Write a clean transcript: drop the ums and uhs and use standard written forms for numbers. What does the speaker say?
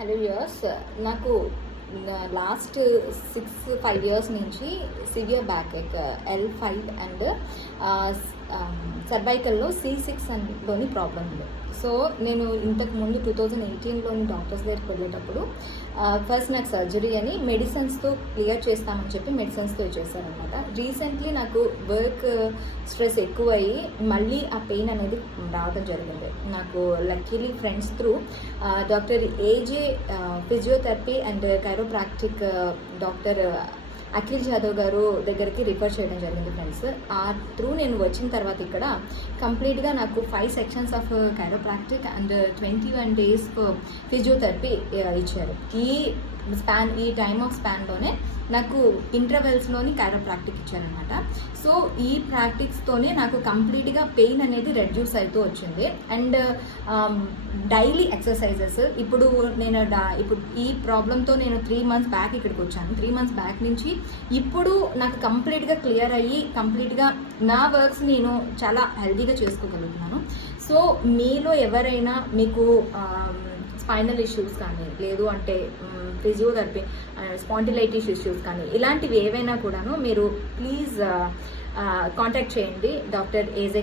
Hello యర్స్ నాకు last 5 years నుంచి severe back ache L5 and సర్వైకల్లో C6 లోని ప్రాబ్లం ఉంది. సో నేను ఇంతకు ముందు 2018లోని డాక్టర్స్ దగ్గరికి వెళ్ళేటప్పుడు ఫస్ట్ నాకు సర్జరీ అని మెడిసిన్స్తో క్లియర్ చేస్తామని చెప్పి మెడిసిన్స్తో చేశారనమాట. రీసెంట్లీ నాకు వర్క్ స్ట్రెస్ ఎక్కువయ్యి మళ్ళీ ఆ పెయిన్ అనేది రావడం జరిగింది. నాకు luckily friends through doctor AJ physiotherapy and chiropractic doctor Akhil Jadhav గారు దగ్గరికి రిఫర్ చేయడం జరిగింది ఫ్రెండ్స్. ఆ త్రూ నేను వచ్చిన తర్వాత ఇక్కడ కంప్లీట్గా నాకు 5 sections of chiropractic and 21 days physiotherapy ఇచ్చారు. ఈ టైమ్ ఆఫ్ స్పాన్లోనే నాకు ఇంటర్వెల్స్లోని కైరోప్రాక్టిక్ ఇచ్చారనమాట. సో ఈ ప్రాక్టిక్స్తోనే నాకు కంప్లీట్గా పెయిన్ అనేది రెడ్యూస్ అవుతూ వచ్చింది. అండ్ డైలీ ఎక్సర్సైజెస్ ఇప్పుడు ఈ ప్రాబ్లంతో నేను 3 months బ్యాక్ ఇక్కడికి వచ్చాను. 3 months బ్యాక్ నుంచి ఇప్పుడు నాకు కంప్లీట్గా క్లియర్ అయ్యి కంప్లీట్గా నా వర్క్స్ నేను చాలా హెల్తీగా చేసుకోగలుగుతున్నాను. సో మీలో ఎవరైనా మీకు స్పైనల్ ఇష్యూస్ కానీ లేదు అంటే ఫిజియోథెరపీ స్పాండిలైటిస్ ఇష్యూస్ కానీ ఇలాంటివి ఏవైనా కూడాను మీరు ప్లీజ్ కాంటాక్ట్ చేయండి డాక్టర్ ఏజే.